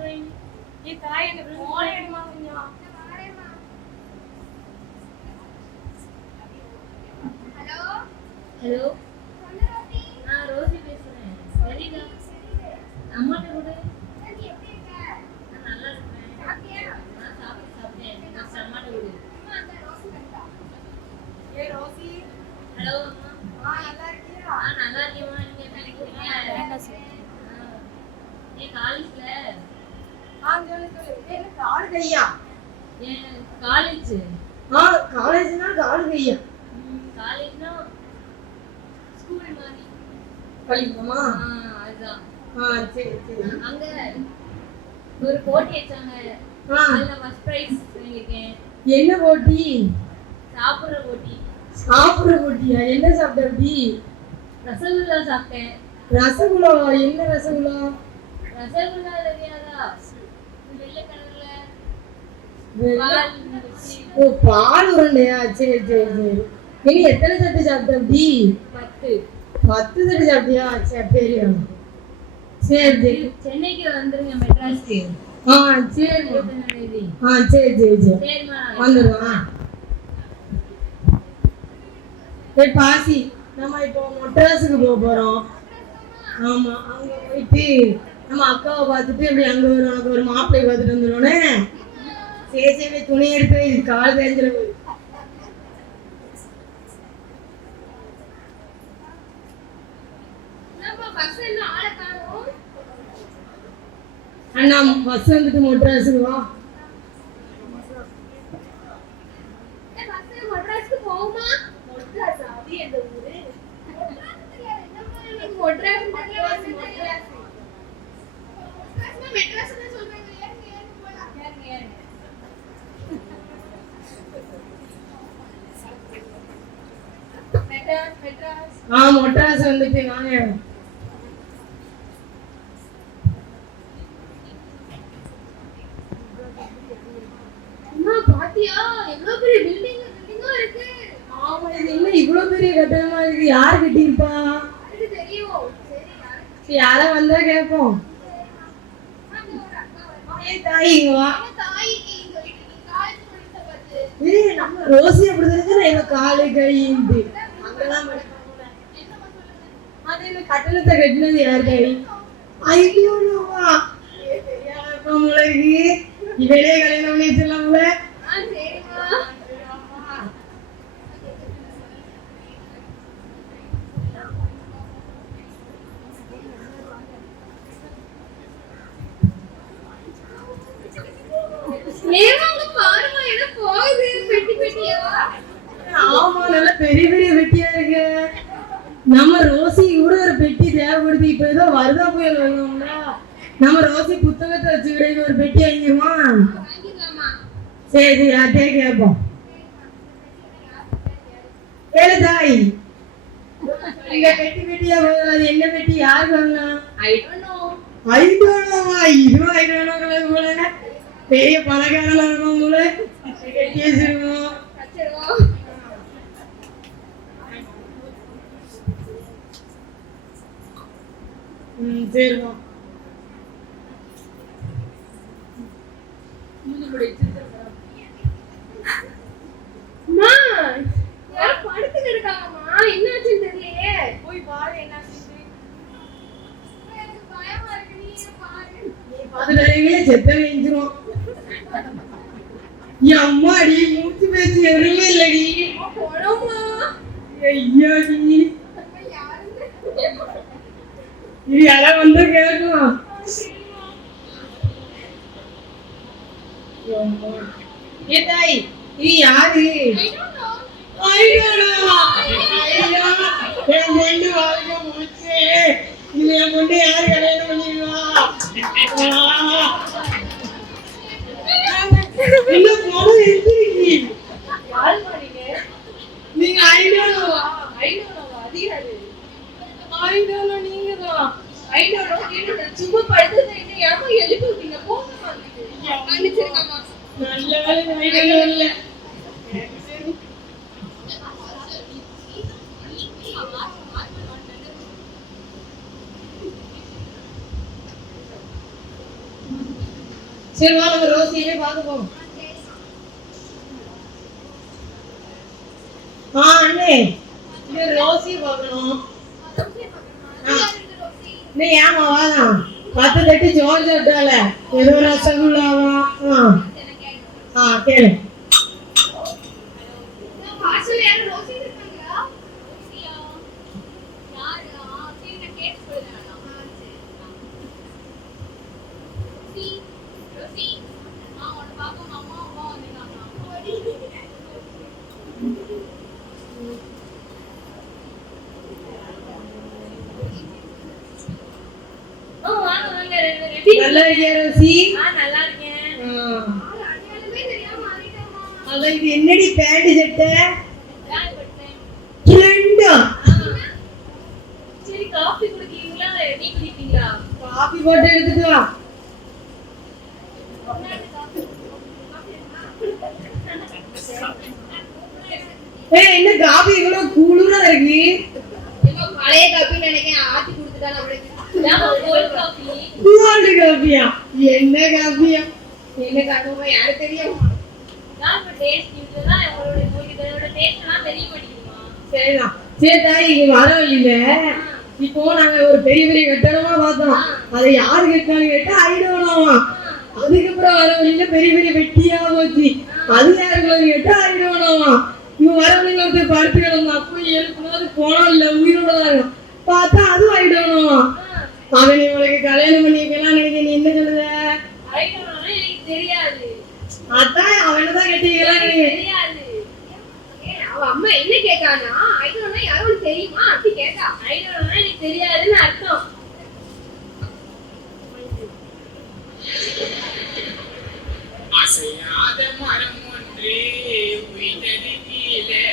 ये ताई ने फोन எடுமா கொஞ்சம். ஹலோ ஹலோ ரோசி பேசுறேன். சரிடா. அம்மாட்ட கூட நீ எப்படி இருக்க? நான் நல்லா இருக்கேன். சாப்பிட்டியா? நான் சாப்பிட்டேன். நான் அம்மாட்ட கூட. அம்மா அந்த ரோசி வந்தா. ஏ ரோசி. ஹலோ அம்மா. நல்லா இருக்கியா? நல்லா இருக்கேம்மா. நீங்க எப்படி இருக்கீங்க? என்ன சொல்றீங்க? ஏ காலேஜ்ல சொல்லு. என்ன கால் கையா? ஏ காலேஜ். காலேஜ்னா கால் கையா? காலேஜ்னா ஸ்கூல் மாதிரி. பள்ளிக்கூடமா? அதுதான். சரி சரி. அங்க ஒரு போட்டி வச்சாங்க. அதுல ஃபர்ஸ்ட் பிரைஸ் வாங்கிருக்கேன். என்ன போட்டி? சாப்பிடுற போட்டி. சாப்பிடுற போட்டியா? என்ன சாப்பிட்டடி? ரசகுல்லா சாப்பிட்டேன். ரசகுல்லா? என்ன ரசகுல்லா? ரசகுல்லா தெரியாதா? வெள்ளை கலர்ல பால். ஓ பால் உருண்டையா? சரி சரி சரி. நீ எத்தனை தட்டு சாப்பிட்டடி? 10. 10 தட்டு சாப்பிட்டியா? சரி பெரிய. சரி சரி. சென்னைக்கு வந்துருங்க மெட்ராஸ்க்கு. சரி. சரி சரி சரி. சரிமா வந்துருவா. ஏய் பாசி, நம்ம இப்போ மெட்ராஸ்க்கு போறோம். ஆமா அங்க போயிட்டு நம்ம அக்காவை பார்த்துட்டு அப்படி அங்க உனக்கு ஒரு மாப்பிள்ளை பார்த்துட்டு வந்துடுவோனே. சரி சரி துணி எடுத்து கால் தெரிஞ்சிடும். அண்ணா பஸ் வந்துட்டு மெட்ராஸுக்கு வா. மெட்ராஸ்க்கு போகுமா? மெட்ராஸ் அது எந்த ஊரு? மெட்ராஸ் மெட்ராஸ் வந்துட்டு வாங்க. அம்மா பாத்தியா எவ்வளவு பெரிய பில்டிங்கா இருக்கு. ஆமா இது என்ன இவ்வளவு பெரிய கட்டடமா இருக்கு? யார் கட்டியிருப்பா? எனக்கு தெரியும். சரி யார வந்தா கேட்போம். நம்ம ரோசி அப்படி தெரிஞ்சு எங்க காலு கைண்டு அங்கெல்லாம் அது என்ன கட்டணத்தை கட்டினது யார் கை? 500 ரூபா. உங்களுக்கு இவளே கல்யாணம் பண்ணி வச்சிடலாம்ல. ஆமா நல்ல பெரிய பெரிய பெட்டியா இருக்கு. நம்ம ரோசி கூட ஒரு பெட்டி தேவைப்படுது. இப்ப ஏதோ வருதா புயல் வருவோம்ல. நம்ம ரோசி புத்தகத்தை வச்சுக்கிட்டு ஒரு பெட்டி வாங்கிடுமா? சரி யார்ட்டே கேட்போம். ஏழு தாய் இங்க பெட்டி பெட்டியா போகுது. அது என்ன பெட்டி? யாருக்கு வாங்க? ஐடோனோவா? இதுவும் ஐடோனோக்களை போல பெரிய பணக்காரனா இருக்கும் போல கட்டி வச்சிருக்கோம். சரிமா படுத்துட்டு இருக்காங்கம்மா. என்னாச்சுன்னு தெரியலையே. போய் பாரு என்னாச்சு. பயமா இருக்கு. நீ பாரு செத்த வேஞ்சிரும். அம்மா அடி மூச்சு பேச்சு எதுவுமே இல்லடி. ஐயோ நீ இது யாரா வந்து கேட்கும். தாய் இது யாரு? ரெண்டு வாழ்க்கை முடிச்சு இது என் பொண்ணு யாரு கல்யாணம் பண்ணிடுவா? இன்னும் பணம் இருக்கு. நீங்க ஐடோனோவா? அதிகாரி ஐடோனோ நீங்க தான். ஐடோனோ சும்மா படுத்து ஏமா எழுப்பி விட்டீங்க? போகமா மன்னிச்சிருக்கம்மா. நல்ல வேலை ஐடோனோ இல்ல. சரி வா நம்ம ரோசியவே பார்க்க போவோம். அண்ணே இந்த ரோசி பார்க்கணும். நீ ஏமா வாதான் 10 தட்டு ஜோர் சாப்பிட்டால ஏதோ ரசகுல்லாவா? கேளு. நல்லா இருக்கியா ரோசி? நல்லா இருக்கேன். அதான் இது என்னடி பேண்ட் சட்டை? ஃப்ரெண்டா? சரி காபி குடிக்கிறீங்களா? டீ குடிப்பீங்களா? காபி போட்டு எடுத்துட்டு வா. என்ன காபி இவ்வளவு குளிரா இருக்கு? பழைய காபி நினைக்கிறேன், ஆத்தி கொடுத்துட்டா நம்மளுக்கு. Cold coffee. கோல்ட் காபியா? என்ன காபியா? என்ன காபியா யாருக்கு தெரியும்? நான் இப்ப டேஸ்ட் இதுதான் உங்களுக்கு இதோட டேஸ்ட்லாம் தெரிய மாட்டேங்குமா? சரிதான். சரி தாய், இங்க வர வழியில இப்போ நாங்க ஒரு பெரிய பெரிய கட்டடமா பார்த்தோம். அதை யாரு கட்டினாலும் கேட்டா ஐடோனாவா. அதுக்கப்புறம் வர வழியில பெரிய பெரிய வெட்டியா போச்சு. அது யாருக்குள்ள கேட்டா ஐடோனாவா. இவங்க வர வழியில ஒருத்தர் படுத்து கிடந்தான். போய் எழுப்புனது போனோம் இல்ல உயிரோட தான் பார்த்தா அதுவும் ஐடோனாவா. அவன் இவளுக்கு கல்யாணம் பண்ணிக்கலாம் நினைக்க. நீ என்ன சொல்லுத? ஐடோனா எனக்கு தெரியாது. அதான் அவனதான் கட்டிக்கலாம் தெரியாது. அவ அம்மா என்ன கேட்டானா, ஐடோனா யாரும் தெரியுமா அப்படி கேட்டா. ஐடோனா எனக்கு தெரியாதுன்னு அர்த்தம். அசையாத மரம் ஒன்று உயிரது கீழே